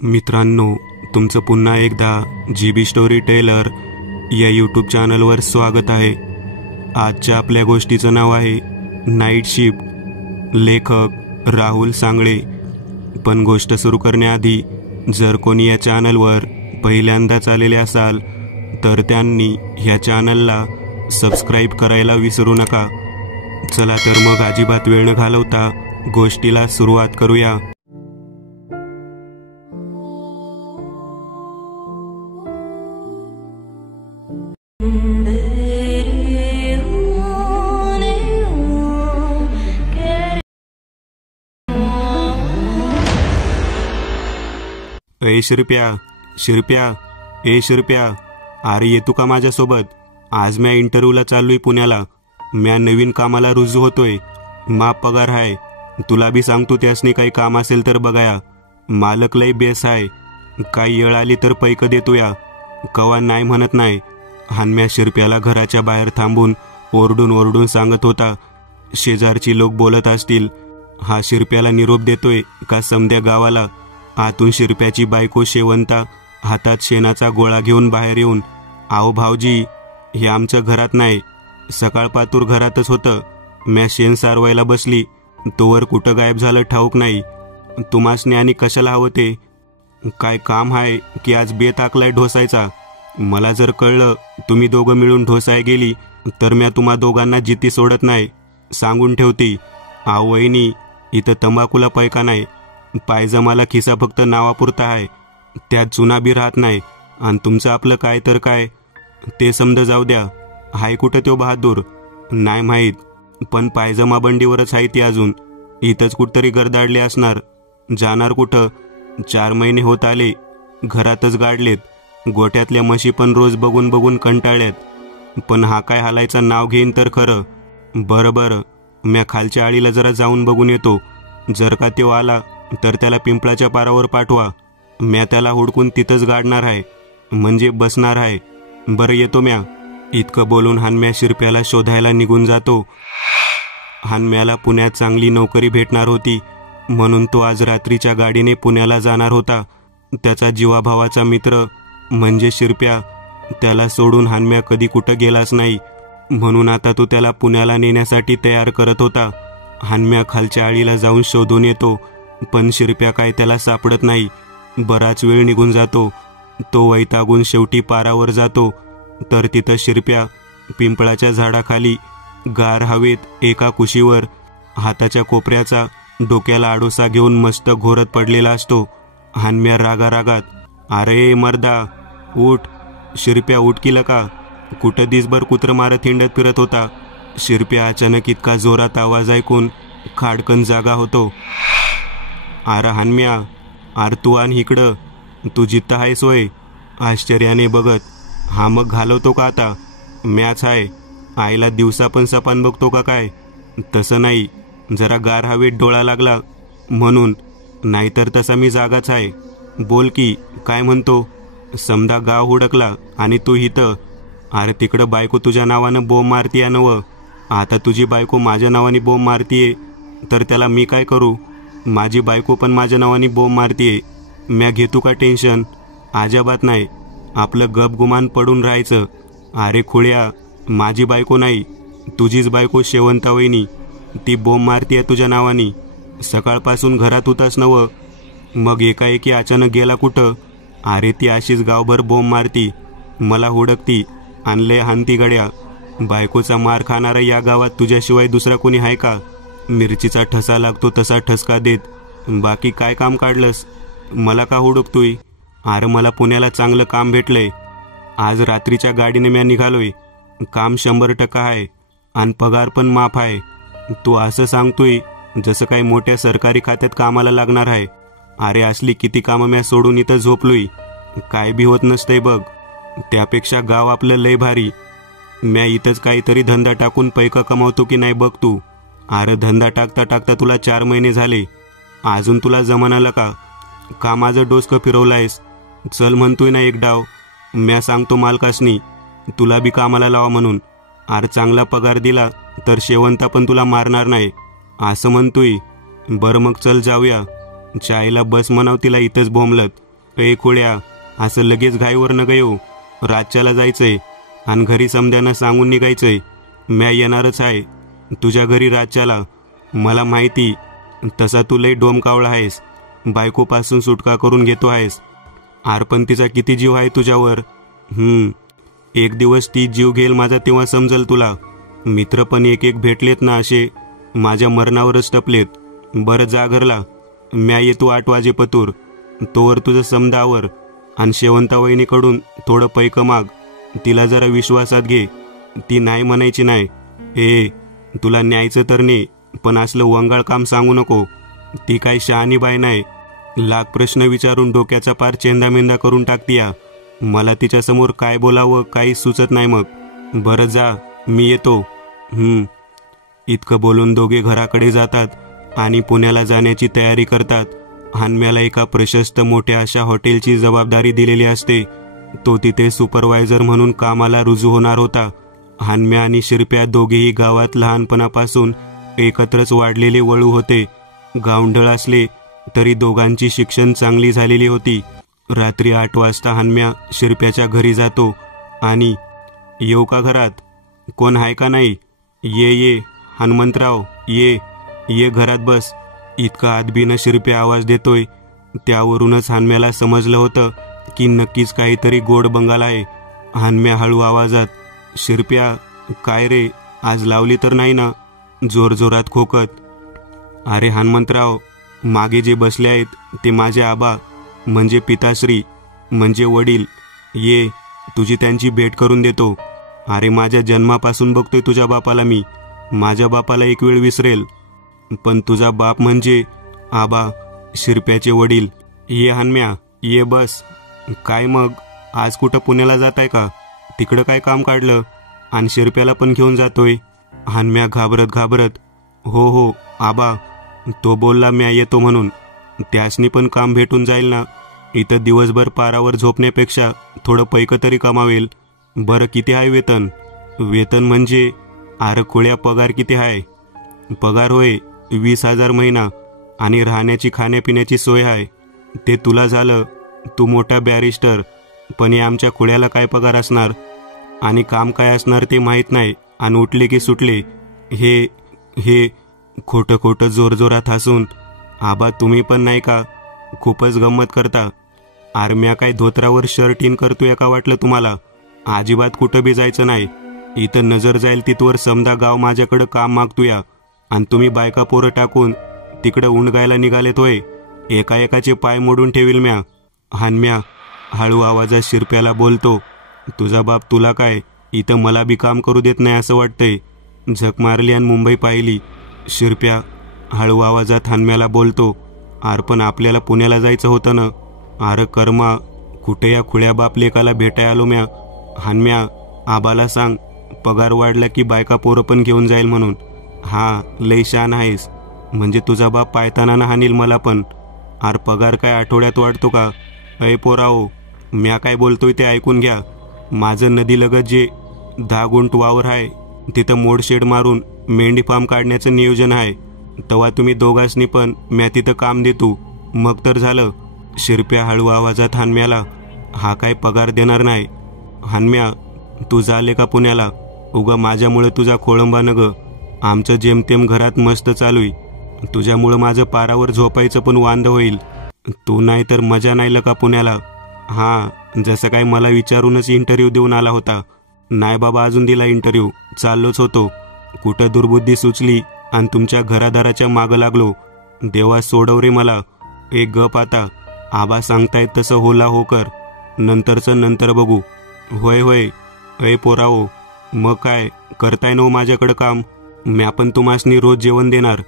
मित्रांनो, तुमचं पुन्हा एकदा GB स्टोरी टेलर या यूट्यूब चॅनलवर स्वागत आहे। आजच्या आपल्या गोष्टीचं नाव आहे नाईट शिफ्ट, लेखक राहुल सांगळे। पण गोष्ट सुरू करण्याआधी जर कोणी या चॅनलवर पहिल्यांदाच आलेले असाल तर त्यांनी ह्या चॅनलला सबस्क्राईब करायला विसरू नका। चला तर मग अजिबात वेळ न घालवता गोष्टीला सुरुवात करूया। ए शिरप्या, शिरप्या, ए शिरप्या, अरे येतो का माझ्यासोबत? आज म्या इंटरव्ह्यूला चाललोय पुण्याला। म्या नवीन कामाला रुजू होतोय, माप पगार आहे। तुला बी सांगतो त्यासनी काही काम असेल तर बघाया। मालक लय बेस आहे, काही येळ आली तर पैक देतो या, कवा नाही म्हणत नाही। हानम्या शिरप्याला घराच्या बाहेर थांबून ओरडून ओरडून सांगत होता। शेजारची लोक बोलत असतील, हा शिरप्याला निरोप देतोय का समद्या गावाला। आतून शिरप्याची बायको शेवंता हातात शेणाचा गोळा घेऊन बाहेर येऊन, आओ भाऊजी, हे आमचं घरात नाही, सकाळ पातूर घरातच होतं। म्या शेण सारवायला बसली तोवर कुठं गायब झालं ठाऊक नाही। तुम्हासने आणि कशाला हवं ते? काय काम आहे की आज बेत आखलाय ढोसायचा? मला जर कळलं तुम्ही दोघं मिळून ढोसाय गेली तर म्या तुम्हा दोघांना जिती सोडत नाही, सांगून ठेवती। आओ वहिनी, इथं तंबाखूला पैका नाही, पायजमाला खिसा फक्त नावापुरता आहे, त्यात चुना बी राहत नाही। आणि तुमचं आपलं काय तर काय ते समज जाऊ द्या। हाय कुठं तो बहादूर? नाही माहीत, पण पायजमा बंडीवरच आहे ती अजून। इथंच कुठतरी गरदाडले असणार, जाणार कुठं? 4 महिने होत आले घरातच गाडलेत। गोठ्यातल्या म्हशी पण रोज बघून बघून कंटाळल्यात, पण हा काय हालायचं नाव घेईन तर खरं। बरं बरं, म्या खालच्या आळीला जरा जाऊन बघून येतो, जर का तो आला तर त्याला पिंपळाच्या पारावर पाठवा। म्या त्याला हुडकून तिथंच गाडणार आहे, म्हणजे बसणार आहे। बरं येतो म्या। इतकं बोलून हानम्या शिरप्याला शोधायला निघून जातो। हानम्याला पुण्यात चांगली नोकरी भेटणार होती, म्हणून तो आज रात्रीच्या गाडीने पुण्याला जाणार होता। त्याचा जीवाभावाचा मित्र म्हणजे शिरप्या, त्याला सोडून हानम्या कधी कुठं गेलाच नाही, म्हणून आता तो त्याला पुण्याला नेण्यासाठी तयार करत होता। हानम्या खालच्या आळीला जाऊन शोधून येतो, पण शिरप्या काय त्याला सापडत नाही। बराच वेळ निघून जातो, तो वैतागून शेवटी पारावर जातो तर तिथं शिरप्या पिंपळाच्या झाडाखाली गार हवेत एका कुशीवर हाताच्या कोपऱ्याचा डोक्याला आडोसा घेऊन मस्त घोरत पडलेला असतो। हानम्या रागारागात, अरे मर्दा उठ, शिरप्या उठ किला का? कुठं दिसभर कुत्र मारत हिंडत फिरत होता? शिरप्या अचानक इतका जोरात आवाज ऐकून खाडकन जागा होतो। अरे हानम्या, अरे तू आण इकडं, तू जिथं आहेस होय? आश्चर्याने बघत, हा मग घालवतो का आता? म्याच आहे, आईला दिवसा पण सपान बघतो का काय? तसं नाही, जरा गार हवेत डोळा लागला म्हणून, नाहीतर तसा मी जागाच आहे। बोल की, काय म्हणतो? समदा गाव हुडकला आणि तू इथं? अरे तिकडं बायको तुझ्या नावानं बोंब मारतीये नवं, आता तुझी बायको माझ्या नावाने बोंब मारतीये तर त्याला मी काय करू? माझी बायको पण माझ्या नावाने बोंब मारतीये, म्या घेतो का टेन्शन? अजिबात नाही, आपलं गपगुमान पडून राहायचं। अरे खुळ्या, माझी बायको नाही, तुझीच बायको शेवंता वहिनी, ती बोंब मारतीये तुझ्या नावानी। सकाळपासून घरात होतास नवं, मग एकाएकी अचानक गेला कुठं? अरे ती अशीच गावभर बोंब मारती, मला हुडकती, आणले हानती गड्या। बायकोचा मार खाणारा या गावात तुझ्याशिवाय दुसरा कोणी आहे का? मिरचीचा ठसा लागतो तसा ठसका देत, बाकी काय काम काढलंस? मला का हुडकतोय? अरे मला पुण्याला चांगलं काम भेटलंय, आज रात्रीच्या गाडीने म्या निघालोय। काम 100% आहे आणि पगार पण माफ आहे। तू असं सांगतोय जसं काही मोठ्या सरकारी खात्यात कामाला लागणार आहे। अरे असली किती कामं म्या सोडून इथं झोपलोय, काय बी होत नसतंय बघ। त्यापेक्षा गाव आपलं लय भारी, म्या इथंच काहीतरी धंदा टाकून पैका कमावतो की नाही बघ तू। अरे धंदा टाकता टाकता तुला 4 महिने झाले, अजून तुला जमानाला का माझं डोसकं फिरवलायस? चल म्हणतोय ना एक डाव, म्या सांगतो मालकासनी तुला बी कामाला लावा म्हणून। अरे चांगला पगार दिला तर शेवंता पण तुला मारणार नाही असं म्हणतोय। बरं मग चल जाऊया, चायला बस म्हणाव तिला इथंच बोंबलत। ए खोळ्या, असं लगेच घाईवर न गयो. रातच्याला जायचंय आणि घरी समद्यांना सांगून निघायचंय. म्या येणारच आहे तुझ्या घरी रातच्याला. मला माहिती तसा तू लय डोमकावळा आहेस, बायकोपासून सुटका करून घेतो आहेस. आर पण तिचा किती जीव आहे तुझ्यावर. एक दिवस ती जीव घेईल माझा, तेव्हा समजल तुला. मित्र पण एक एक भेटलेत ना असे, माझ्या मरणावरच टपलेत. बरं जा घरला, म्या येतो 8 वाजे पतूर. तोवर तुझं समदावर आणि शेवंता वहिनीकडून थोडं पैकं माग. तिला जरा विश्वासात घे, ती नाही म्हणायची नाही. तुला न्यायचं तर नाही, पण असलं वंगाळ काम सांगू नको. ती काही शहाणी बाई नाही, लाख प्रश्न विचारून डोक्याचा पार चेंदामेंदा करून टाकतीया. मला तिच्यासमोर काय बोलावं काही सुचत नाही. मग बरं जा, मी येतो. इतकं बोलून दोघे घराकडे जातात आणि पुण्याला जाण्याची तयारी करतात. हानम्याला एका प्रशस्त मोठ्या अशा हॉटेलची जबाबदारी दिलेली असते. तो तिथे सुपरवायझर म्हणून कामाला रुजू होणार होता. हानम्या आणि शिरप्या दोघेही गावात लहानपणापासून एकत्रच वाढलेले वळू होते. गावंढळ असले तरी दोघांची शिक्षण चांगली झालेली होती. रात्री 8 वाजता हानम्या शिरप्याच्या घरी जातो आणि येऊ का घरात, कोण आहे का नाही. ये हनुमंतराव, ये घरात बस. इतका आदबीनं शिरप्या आवाज देतोय. त्यावरूनच हानम्याला समजलं होतं की नक्कीच काहीतरी गोड बंगाल आहे. हानम्या हळू आवाजात, शिरप्या काय रे, आज लावली तर नाही ना, जोरजोरात खोकत. अरे हनुमंतराव, मागे जे बसले आहेत ते माझे आबा, म्हणजे पिताश्री, म्हणजे वडील. ये, तुझी त्यांची भेट करून देतो. अरे माझ्या जन्मापासून बघतोय तुझ्या बापाला मी. माझ्या बापाला एक वेळ विसरेल, पण तुझा बाप म्हणजे आबा, शिरप्याचे वडील. ये हानम्या, ये बस. काय मग, आज कुठं पुण्याला जाताय का? तिकडं काय काम काढलं आणि शिरप्याला पण घेऊन जातोय? हानम्या घाबरत, हो आबा, तो बोलला म्या येतो म्हणून. त्यासनी पण काम भेटून जाईल ना. इथं दिवसभर पारावर झोपण्यापेक्षा थोडं पैक तरी कमावेल. बरं किती आहे वेतन? वेतन म्हणजे आर खोळ्या, पगार किती आहे? पगार होय 20,000 महिना आणि राहण्याची खाण्यापिण्याची सोय आहे. ते तुला झालं, तू मोठा बॅरिस्टर. पण हे आमच्या खोळ्याला काय पगार असणार आणि काम काय असणार ते माहीत नाही. आणि उठले की सुटले. हे खोटं जोरजोरात हसून, आबा तुम्ही पण नाही का, खूपच गंमत करता. आर्म्या काय धोत्रावर शर्ट इन करतोय का वाटलं तुम्हाला? अजिबात कुठं बी जायचं नाही. इथं नजर जाईल तिथवर समजा गाव माझ्याकडं काम मागतोया आणि तुम्ही बायका पोरं टाकून तिकडं उंडगायला निघालेत होय. एकाचे पाय मोडून ठेवील म्या. हानम्या हळू आवाजात शिरप्याला बोलतो, तुझा बाप तुला काय इथं मला बी काम करू देत नाही असं वाटतंय? झक मारली आणि मुंबई पाहिली. शिरप्या हळू आवाजात हानम्याला बोलतो, आर पण आपल्याला पुण्याला जायचं होतं ना. आर कर्मा, कुठे या खुळ्या बाप लेकाला भेटाय आलो म्या. हानम्या, आबाला सांग पगार वाढला की बायका पोरं पण घेऊन जाईल म्हणून. हा लय शान आहेस, म्हणजे तुझा बाप पायताना ना हानील मला पण. आर पगार काय आठवड्यात वाढतो का? अय पोराओ, म्या काय बोलतोय ते ऐकून घ्या. माझं नदीलगत जे 10 गुंठ वावर आहे तिथं मोडशेड मारून मेंढी फार्म काढण्याचं नियोजन आहे. तेव्हा तुम्ही दोघांनी पण म्या तिथं काम देतो, मग तर झालं. शिरप्या हळू आवाजात हानम्याला, हा काय पगार देणार नाही. हानम्या, तू झाले का पुण्याला? उगा माझ्यामुळे तुझा खोळंबा न ग. आमचं जेमतेम घरात मस्त चालूय. तुझ्यामुळं माझं पारावर झोपायचं पण वांद होईल. तू नाही तर मजा नाही का पुण्याला? हां, जसं काय मला विचारूनच इंटरव्ह्यू देऊन आला होता. नाही बाबा, अजून दिला इंटरव्ह्यू, चाललोच होतो. कुठं दुर्बुद्धी सुचली आणि तुमच्या घरादाराच्या मागं लागलो. देवा सोडव रे मला. एक गप आता, आबा सांगतायत तसं होला हो कर, नंतरचं नंतर बघू. होय अय पोराओ, मग काय करताय नो माझ्याकडं काम? म्या पण तुम्हासनी रोज जेवण देणार,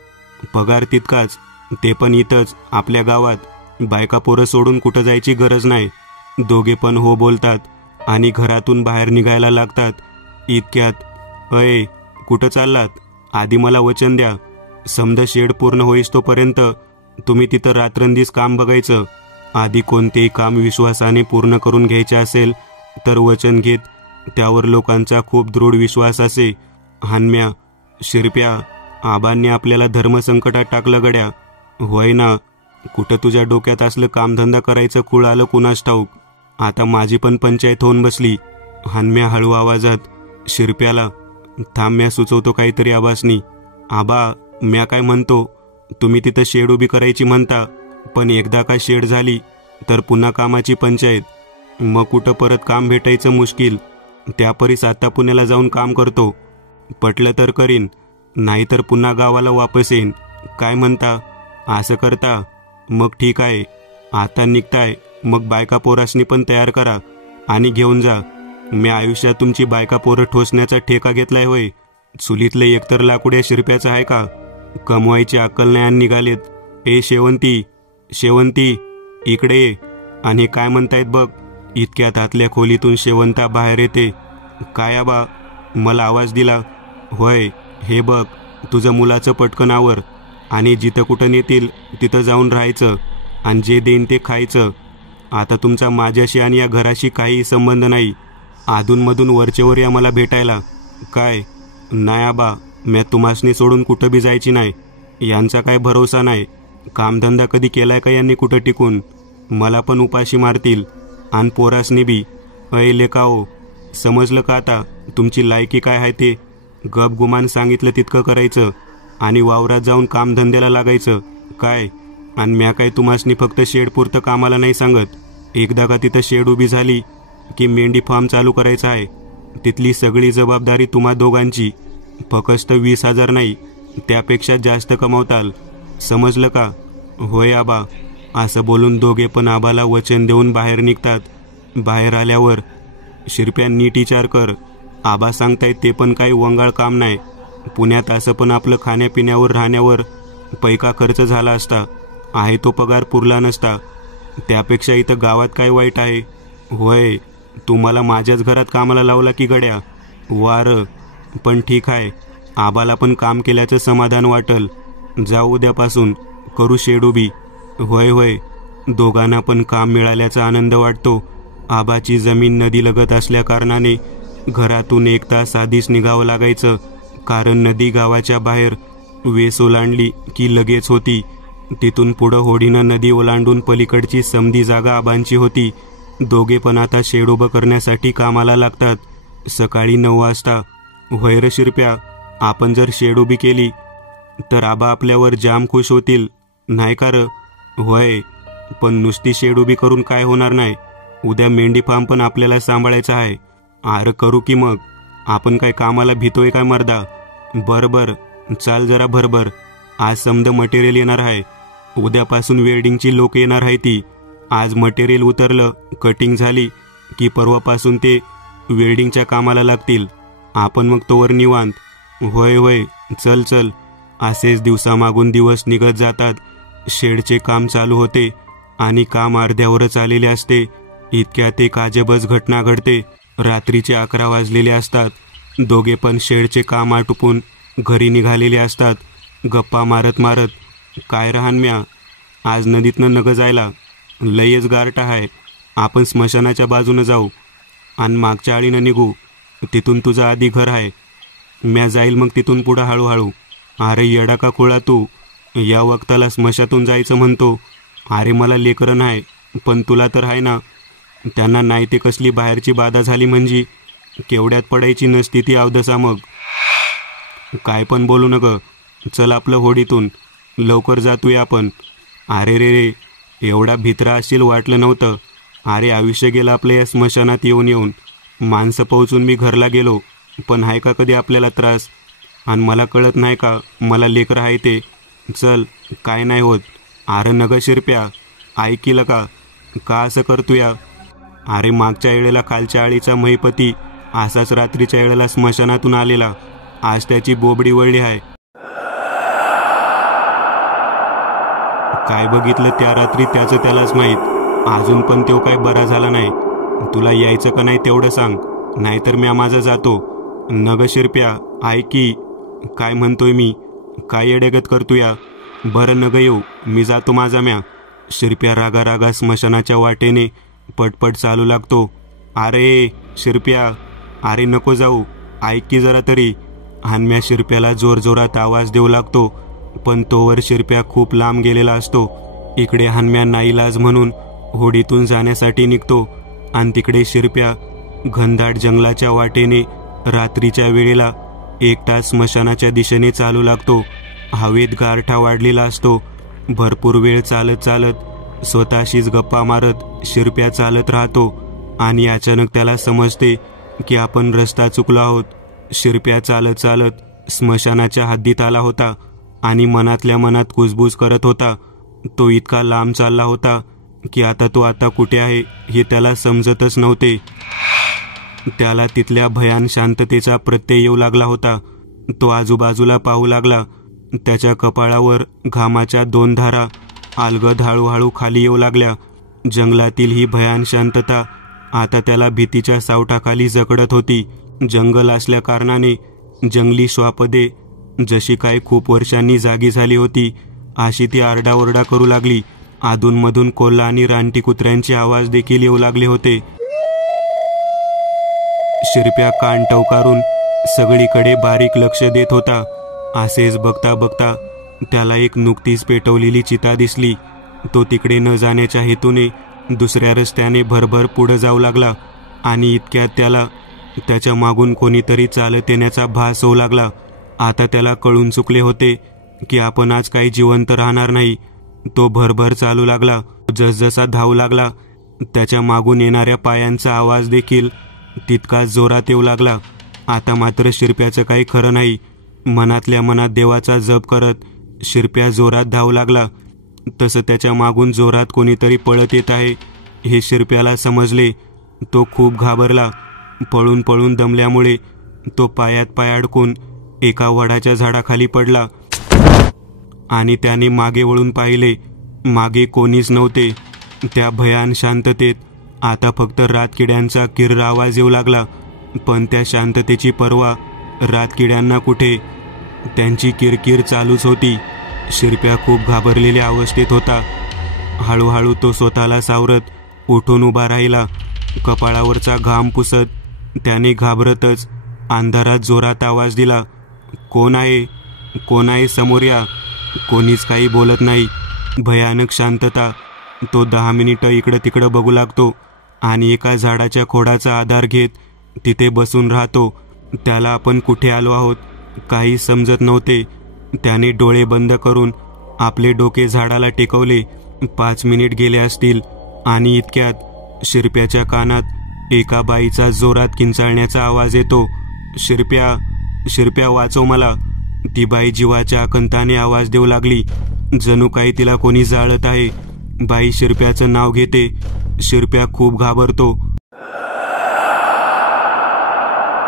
पगार तितकाच, ते पण इथंच आपल्या गावात. बायका पोरं सोडून कुठं जायची गरज नाही. दोघे पण हो बोलतात आणि घरातून बाहेर निघायला लागतात. इतक्यात, अय कुठं चाललात? आधी मला वचन द्या. समजा शेड पूर्ण होईस तोपर्यंत तुम्ही तिथं रात्रंदिवस काम बघायचं. आधी कोणतेही काम विश्वासाने पूर्ण करून घ्यायचे असेल तर वचन घेत त्यावर लोकांचा खूप दृढ विश्वास असे. हानम्या, शिरप्या, आबांनी आपल्याला धर्मसंकटात टाकलं गड्या. होय ना, कुठं तुझ्या डोक्यात असलं कामधंदा करायचं खूळ आलं कुणास ठाऊक. आता माझी पण पंचायत होऊन बसली. हानम्या हळू आवाजात शिरप्याला. थांब, म्या सुचवतो काहीतरी आबासनी. आबा, म्या काय म्हणतो, तुम्ही तिथं शेड उभी करायची म्हणता, पण एकदा का शेड झाली तर पुन्हा कामाची पंचायत. मग कुठं परत काम भेटायचं मुश्किल. त्यापरीस आता पुण्याला जाऊन काम करतो. पटलं तर करीन, नाहीतर पुन्हा गावाला वापस येईन. काय म्हणता? असं करता? मग ठीक आहे. आता निघताय, मग बायका पोरासनी पण तयार करा आणि घेऊन जा. मी आयुष्यात तुमची बायका पोरं ठोसण्याचा ठेका घेतलाय होय. चुलीतले एकतर लाकूड या शिरप्याचं आहे का? कमवायची अक्कल नाही आणि निघालेत. ए शेवंती, शेवंती, इकडे ये. आणि काय म्हणतायत बघ. इतक्यात आतल्या खोलीतून शेवंता बाहेर येते. काय आबा, मला आवाज दिला? होय, हे बघ, तुझं मुलाचं पटकन आवर आणि जिथं कुठं नेतील तिथं जाऊन राहायचं आणि जे देईन ते खायचं. आता तुमचा माझ्याशी आणि या घराशी काहीही संबंध नाही. अधूनमधून वरचेवर या मला भेटायला. काय? नाही आबा, मी तुम्हासनी सोडून कुठं बी जायची नाही. यांचा काय भरोसा नाही. कामधंदा कधी केलाय का यांनी कुठं टिकून? मला पण उपाशी मारतील आणि पोरासनी बी. अय लेकाओ, समजलं का आता तुमची लायकी काय आहे ते? गप गुमान सांगितलं तितकं करायचं आणि वावरात जाऊन कामधंद्याला लागायचं. काय? आणि म्या काय तुम्हासनी फक्त शेडपुरतं कामाला नाही सांगत. एकदा का तिथं शेड उभी झाली की मेंढी फार्म चालू करायचा आहे. तिथली सगळी जबाबदारी तुम्हा दोघांची. फक्त 20,000 नाही, त्यापेक्षा जास्त कमावताल. समजलं का? होय आबा. असं बोलून दोघे पण आबाला वचन देऊन बाहेर निघतात. बाहेर आल्यावर शिरप्या नीट विचार कर. आबा सांगतायत ते पण काही वंगाळ काम नाही. पुण्यात असं पण आपलं खाण्यापिण्यावर राहण्यावर पैका खर्च झाला असता. आहे तो पगार पुरला नसता. त्यापेक्षा इथं गावात काय वाईट आहे? होय, तुम्हाला माझ्याच घरात कामाला लावला की गड्या? वार. पण ठीक आहे, आबाला पण काम केल्याचं समाधान वाटल. जाऊ उद्यापासून करू शेड उभी. होय होय, दोघांना पण काम मिळाल्याचा आनंद वाटतो. आबाची जमीन नदीलगत असल्या कारणाने घरातून 1 तास आधीच निघावं लागायचं, कारण नदी गावाच्या बाहेर वेस ओलांडली की लगेच होती. तिथून पुढं होडीनं नदी ओलांडून पलीकडची समधी जागा आबांची होती. दोघे पण आता शेड उभं करण्यासाठी कामाला लागतात. सकाळी 9 वाजता. होय रे शिरप्या, आपण जर शेड उभी केली तर आबा आपल्यावर जाम खुश होतील, नाही का र? होय, पण नुसती शेड उभी करून काय होणार नाही. उद्या मेंढी फार्म पण आपल्याला सांभाळायचा आहे. आर करू की मग. आपण काय कामाला भीतोय काय मर्दा? बरं, चाल जरा भरभर. आज समद मटेरियल येणार आहे. उद्यापासून वेल्डिंगची लोक येणार आहे ती. आज मटेरियल उतरलं, कटिंग झाली की परवापासून ते वेल्डिंगच्या कामाला लागतील. आपण मग तोवर निवांत. होय, चल. असेच दिवसामागून दिवस निघत जातात. शेडचे काम चालू होते आणि काम अर्ध्यावरच आलेले असते. इतक्यात एक अजबच घटना घडते. रात्रीचे 11 वाजलेले असतात. दोघे पण शेडचे काम आटोपून घरी निघालेले असतात. गप्पा मारत काय रहानम्या, आज नदीतनं नग जायला लयच गारट आहे. आपण स्मशानाच्या बाजूनं जाऊ आणि मागच्या आळीनं निघू. तिथून तुझं आधी घर आहे. म्या जाईल मग तिथून पुढं हळूहळू. अरे येडा का खुळा तू, या वक्ताला स्मशातून जायचं म्हणतो? अरे मला लेकरं नाही, पण तुला तर आहे ना. त्यांना नाही ते कसली बाहेरची बाधा झाली म्हणजे केवढ्यात पडायची नसती ती अवदसा. मग काय पण बोलू नग. चल आपलं होडीतून लवकर जातोय आपण. अरे रे, एवढा भित्रा असशील वाटलं नव्हतं. अरे आयुष्य गेलं आपलं या स्मशानात येऊन. माणसं पोहोचून मी घरला गेलो, पण आहे का कधी आपल्याला त्रास? आणि मला कळत नाही का मला लेकरं आहे ते? चल, काय नाही होत. अरे नग शिरप्या, ऐकिलं का असं करतोया? अरे मागच्या वेळेला खालच्या आळीचा महिपती असाच रात्रीच्या वेळेला स्मशानातून आलेला. आज त्याची बोबडी वळली आहे. काय बघितलं त्या रात्री त्याचं त्यालाच माहीत. अजून पण तो काय बरा झाला नाही. तुला यायचं का नाही तेवढं सांग, नाहीतर म्या माझा जातो. नग शिरप्या, ऐकी. काय म्हणतोय मी? काय येडेगत करतोया? बरं नग येऊ, मी जातो माझा म्या. शिरप्या रागा स्मशानाच्या वाटेने पटपट चालू लागतो. अरे शिरप्या, अरे नको जाऊ, ऐक की जरा तरी. हानम्या शिरप्याला जोरजोरात आवाज देऊ लागतो, पण तोवर शिरप्या खूप लांब गेलेला असतो. इकडे हनुमान नाईलाज म्हणून होडीतून जाण्यासाठी निघतो आणि तिकडे शिरप्या घनदाट जंगलाच्या वाटेने रात्रीच्या वेळेला एकटा स्मशानाच्या दिशेने चालू लागतो. हवेत गारठा वाढलेला असतो. भरपूर वेळ चालत चालत स्वतःशीच गप्पा मारत शिरप्या चालत राहतो आणि अचानक त्याला समजते की आपण रस्ता चुकलो आहोत. शिरप्या चालत चालत स्मशानाच्या हद्दीत आला होता आणि मनातल्या मनात कुजबूज करत होता. तो इतका लांब चालला होता की आता कुठे आहे हे त्याला समजतच नव्हते. त्याला तिथल्या भयान शांततेचा प्रत्यय येऊ लागला होता. तो आजूबाजूला पाहू लागला. त्याच्या कपाळावर घामाच्या 2 धारा अलगद हळूहळू खाली येऊ लागल्या. जंगलातील ही भयान शांतता आता त्याला भीतीच्या सावटाखाली जकडत होती. जंगल असल्या कारणाने जंगली श्वापदे जशी काय खूप वर्षांनी जागी झाली होती अशी ती आरडाओरडा करू लागली. अधूनमधून कोल्हा आणि रानटी कुत्र्यांचे आवाज देखील येऊ लागले होते. शिरप्या कान टवकारून सगळीकडे बारीक लक्ष देत होता. असेच बघता बघता त्याला एक नुकतीच पेटवलेली चिता दिसली. तो तिकडे न जाण्याच्या हेतूने दुसऱ्या रस्त्याने भरभर पुढे जाऊ लागला आणि इतक्यात त्याला त्याच्या मागून कोणीतरी चालत येण्याचा भास होऊ लागला. आता त्याला कळून चुकले होते की आपण आज काही जिवंत राहणार नाही. तो भरभर चालू लागला. जसजसा धावू लागला त्याच्या मागून येणाऱ्या पायांचा आवाज देखील तितकाच जोरात येऊ लागला. आता मात्र शिरप्याचं काही खरं नाही. मनातल्या मनात देवाचा जप करत शिरप्या जोरात धावू लागला. तसं त्याच्या मागून जोरात कोणीतरी पळत येत आहे हे शिरप्याला समजले. तो खूप घाबरला. पळून पळून दमल्यामुळे तो पायात पाय अडकून एका वडाच्या झाडाखाली पडला आणि त्याने मागे वळून पाहिले. मागे कोणीच नव्हते. त्या भयान शांततेत आता फक्त रातकिड्यांचा किर्र आवाज येऊ लागला. पण त्या शांततेची पर्वा रातकिड्यांना कुठे? त्यांची किरकिर चालूच होती. शिरप्या खूप घाबरलेल्या अवस्थेत होता. हळूहळू तो स्वतःला सावरत उठून उभा राहिला. कपाळावरचा घाम पुसत त्याने घाबरतच अंधारात जोरात आवाज दिला, कोण आहे? कोण आहे? समोर या. कोणीच काही बोलत नाही. भयानक शांतता. तो 10 मिनिटं इकडं तिकडं बघू लागतो आणि एका झाडाच्या खोडाचा आधार घेत तिथे बसून राहतो. त्याला आपण कुठे आलो आहोत काही समजत नव्हते. त्याने डोळे बंद करून आपले डोके झाडाला टेकवले. 5 मिनिट गेले असतील आणि इतक्यात शिरप्याच्या कानात एका बाईचा जोरात किंचाळण्याचा आवाज येतो. शिरप्या, शिरप्या, वाचव मला. ती बाई जीवाच्या आकंताने आवाज देऊ लागली. जणू काही तिला कोणी जाळत आहे. बाई शिरप्याचं नाव घेते. शिरप्या खूप घाबरतो.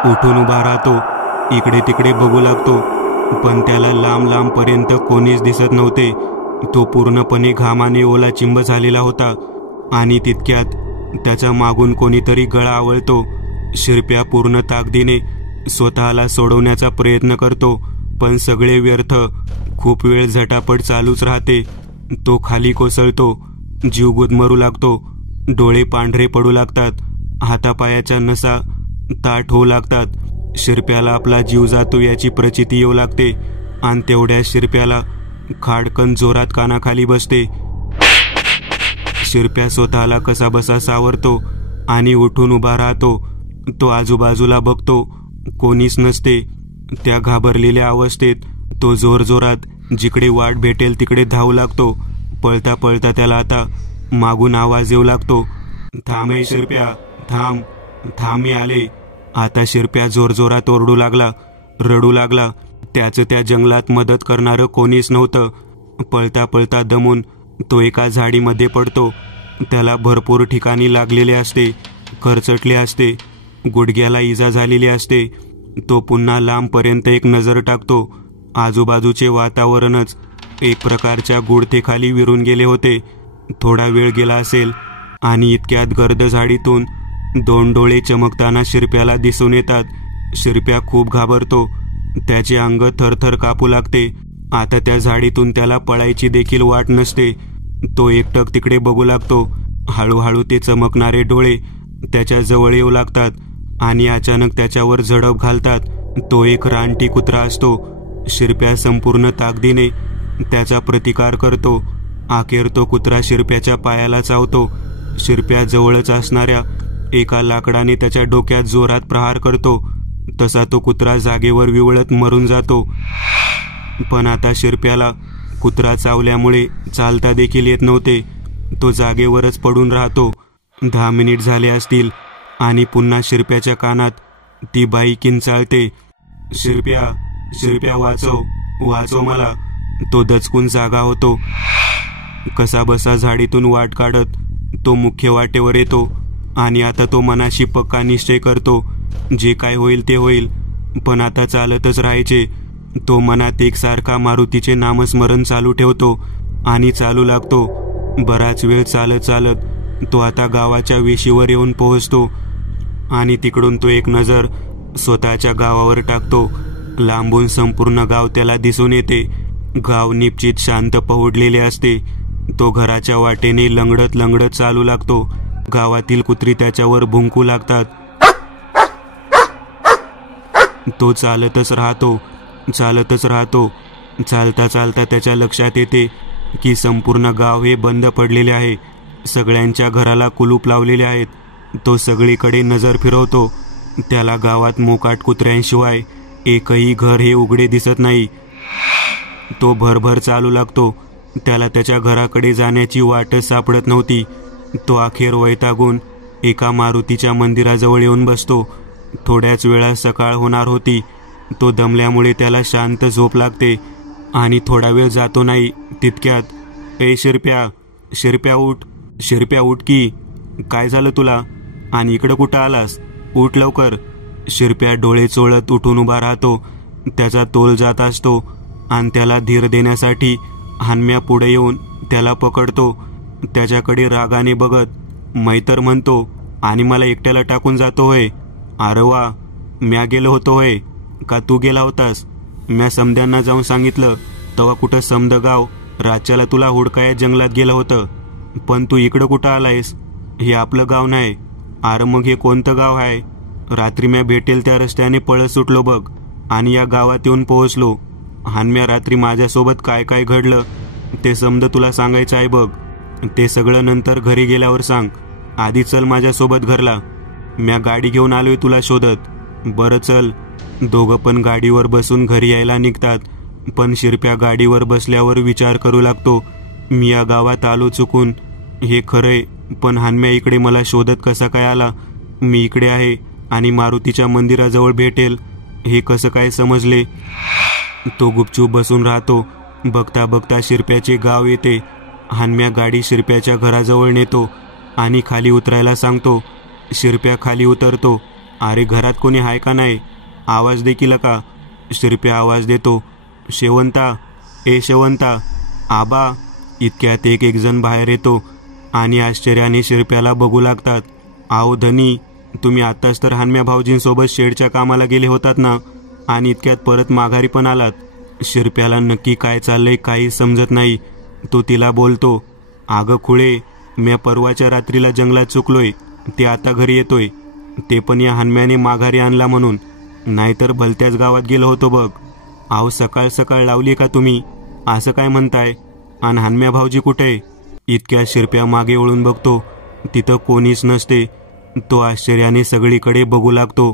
उठून उभा राहतो. इकडे तिकडे बघू लागतो पण त्याला लांब लांब पर्यंत कोणीच दिसत नव्हते. तो पूर्णपणे घामाने ओला चिंब झालेला होता आणि तितक्यात त्याच्या मागून कोणीतरी गळा आवळतो. शिरप्या पूर्ण ताकदीने स्वतःला सोडवण्याचा प्रयत्न करतो पण सगळे व्यर्थ. खूप वेळ झटापट चालूच राहते. तो खाली कोसळतो. जीव गुदमरू लागतो. डोळे पांढरे पडू लागतात. हातापायाच्या नसा ताठ होऊ लागतात. शिरप्याला आपला जीव जातो याची प्रचिती येऊ लागते आणि तेवढ्या शिरप्याला खाडकन जोरात कानाखाली बसते. शिरप्या स्वतःला कसा बसा सावरतो आणि उठून उभा राहतो. तो आजूबाजूला बघतो. कोणीच नसते. त्या घाबरलेल्या अवस्थेत तो जोरजोरात जिकडे वाट भेटेल तिकडे धावू लागतो. पळता पळता त्याला आता मागून आवाज येऊ लागतो, थांब हे शिरप्या, थांब, थांब, मी आले. आता शिरप्या जोरजोरात ओरडू लागला, रडू लागला. त्याचं त्या जंगलात मदत करणारं कोणीच नव्हतं. पळता पळता दमून तो एका झाडीमध्ये पडतो. त्याला भरपूर ठिकाणी लागलेले असते, खरचटले असते, गुडघ्याला इजा झालेली असते. तो पुन्हा लांबपर्यंत एक नजर टाकतो. आजूबाजूचे वातावरणच एक प्रकारच्या गुडथेखाली विरून गेले होते. थोडा वेळ गेला असेल आणि इतक्यात गर्द झाडीतून 2 डोळे चमकताना शिरप्याला दिसून येतात. शिरप्या खूप घाबरतो. त्याचे अंग थरथर कापू लागते. आता त्या झाडीतून त्याला पळायची देखील वाट नसते. तो एकटक तिकडे बघू लागतो. हळूहळू ते चमकणारे डोळे त्याच्या जवळ येऊ लागतात आणि अचानक त्याच्यावर झडप घालतात. तो एक रानटी कुत्रा असतो. शिरप्या संपूर्ण ताकदीने त्याचा प्रतिकार करतो अखेर तो कुत्रा शिरप्याच्या पायाला चावतो. शिरप्या जवळच असणाऱ्या एका लाकडाने त्याच्या डोक्यात जोरात प्रहार करतो. तसा तो कुत्रा जागेवर विवळत मरून जातो. पण आता शिरप्याला कुत्रा चावल्यामुळे चालता देखील येत नव्हते. तो जागेवरच पडून राहतो. 10 मिनिट झाले असतील आणि पुन्हा शिरप्याच्या कानात ती बाई किंचाळते, शिरप्या, शिरप्या, वाचव, वाचव मला. तो दचकून जागा होतो. कसाबसा झाडीतून वाट काढत तो मुख्य वाटेवर येतो आणि आता तो मनाशी पक्का निश्चय करतो, जे काय होईल ते होईल, पण आता चालतच राहायचे. तो मनात एकसारखा मारुतीचे नामस्मरण चालू ठेवतो आणि चालू लागतो. बराच वेळ चालत चालत तो आता गावाच्या वेशीवर येऊन पोहोचतो आणि तिकडून तो एक नजर स्वतःच्या गावावर टाकतो. लांबून संपूर्ण गाव त्याला दिसून येते. गाव निश्चित शांत पहुडलेले असते. तो घराच्या वाटेने लंगडत लंगडत चालू लागतो. गावातील कुत्री त्याच्यावर भुंकू लागतात. तो चालतच राहतो. चालता चालता त्याच्या लक्षात येते की संपूर्ण गाव हे बंद पडलेले आहे. सगळ्यांच्या घराला कुलूप लावलेले आहेत. तो सगळीकडे नजर फिरवतो. त्याला गावात मोकाट कुत्र्यांशिवाय एकही घर हे उघडे दिसत नाही. तो भरभर चालू लागतो. त्याला त्याच्या घराकडे जाण्याची वाटच सापडत नव्हती. तो अखेर वैतागून एका मारुतीच्या मंदिराजवळ येऊन बसतो. थोड्याच वेळात सकाळ होणार होती. तो दमल्यामुळे त्याला शांत झोप लागते आणि थोडा वेळ जातो नाही तितक्यात, ए शिरप्या, शिरप्या उठ, शिरप्या उठ की, काय झालं तुला आणि इकडं कुठं आलास, उठ लवकर. शिरप्या डोळे चोळत उठून उभा राहतो. त्याचा तोल जात असतो आणि त्याला धीर देण्यासाठी हानम्या पुढे येऊन त्याला पकडतो. त्याच्याकडे रागाने बघत मैतर म्हणतो, आणि मला एकट्याला टाकून जातो होय? अरे वा, म्या गेलो होतो होय का तू गेला होतास? म्या समद्यांना जाऊन सांगितलं तेव्हा कुठं समद गाव रातच्याला तुला हुडकाया जंगलात गेलं होतं. पण तू इकडं कुठं आलायस? हे आपलं गाव नाही. अरे मग हे कोणतं गाव आहे? रात्री म्या भेटेल त्या रस्त्याने पळत सुटलो बघ आणि या गावात येऊन पोहोचलो. हानम्या रात्री माझ्यासोबत काय काय घडलं ते समद तुला सांगायचं आहे बघ. ते सगळं नंतर घरी गेल्यावर सांग. आधी चल माझ्यासोबत घरला. म्या गाडी घेऊन आलोय तुला शोधत. बरं चल. दोघं पण गाडीवर बसून घरी यायला निघतात. पण शिरप्या गाडीवर बसल्यावर विचार करू लागतो, मी या गावात आलो चुकून, हे खरंय, पण हानम्या इकडे मला शोधत कसा काय आला? मी इकडे आहे आणि मारुतीच्या मंदिराजवळ भेटेल हे कसं काय समजले? तो गुपचूप बसून राहतो. बघता बघता शिरप्याचे गाव येते. हानम्या गाडी शिरप्याच्या घराजवळ नेतो आणि खाली उतरायला सांगतो. शिरप्या खाली उतरतो. अरे घरात कोणी आहे का नाही? आवाज दे की लका. शिरप्या आवाज देतो, शेवंता, ए शेवंता, आबा. इतक्यात एक जण बाहेर येतो आणि आश्चर्याने शिरप्याला बघू लागतात. आओ धनी, तुम्ही आत्ताच तर हानम्या भाऊजींसोबत शेडच्या कामाला गेले होतात ना, आणि इतक्यात परत माघारी पण आलात. शिरप्याला नक्की काय चाललंय काही समजत नाही. तो तिला बोलतो, अगं खुळे, म्या परवाच्या रात्रीला जंगलात चुकलोय. ते आता घरी येतोय. ते पण या हानम्याने माघारी आणला म्हणून, नाहीतर भलत्याच गावात गेलो होतो बघ. आहो सकाळ सकाळ लावली का तुम्ही? असं काय म्हणताय? आणि हानम्या भाऊजी कुठे? इतक्या शिरप्या मागे वळून बघतो. तिथं कोणीच नसते. तो आश्चर्याने सगळीकडे बघू लागतो.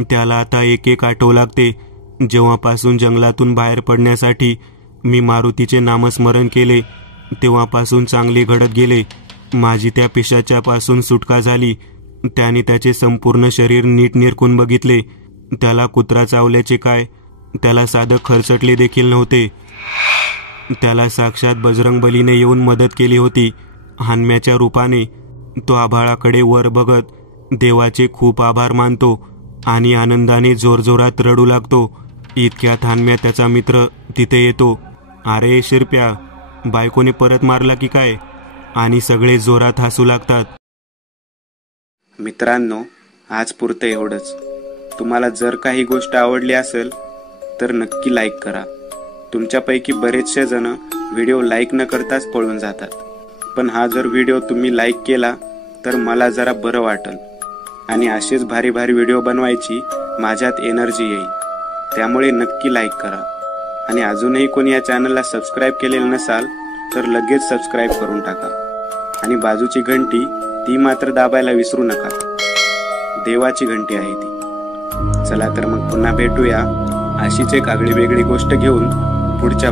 त्याला आता एक एक आठवू लागते. जेव्हापासून जंगलातून बाहेर पडण्यासाठी मी मारुतीचे नामस्मरण केले तेव्हापासून चांगले घडत गेले. माझी त्या पिशाच्यापासून सुटका झाली. त्याने त्याचे संपूर्ण शरीर नीट निरखून बघितले. त्याला कुत्रा चावल्याचे काय, त्याला साधं खरचटले देखील नव्हते. त्याला साक्षात बजरंगबलीने येऊन मदत केली होती. हानम्याच्या रूपाने तो आभाळाकडे वर बघत देवाचे खूप आभार मानतो आणि आनंदाने जोरजोरात रडू लागतो. इतक्यात हानम्या त्याचा मित्र तिथे येतो. अरे शिरप्या, बायकोने परत मारला की काय? आणि सगळे जोरात हसू लागतात. मित्रांनो, आज पुरतं एवढंच. तुम्हाला जर काही गोष्ट आवडली असेल तर नक्की लाईक करा. तुमच्यापैकी बरेचसे जण व्हिडिओ लाईक न करताच पळून जातात. पण हा जर व्हिडिओ तुम्ही लाईक केला तर मला जरा बरं वाटेल आणि असेच भारी भारी व्हिडिओ बनवायची माझ्यात एनर्जी येईल. त्यामुळे नक्की लाईक करा. आणि अजूनही कोणी या चॅनलला सबस्क्राईब केलेलं नसाल तर लगेच सबस्क्राईब करून टाका आणि बाजूची घंटी ती मात्र दाबायला विसरू नका. देवाची घंटी आहे ती. चला तर मग पुन्हा भेटूया अशीच एक आगळी वेगळी गोष्ट घेऊन पुढच्या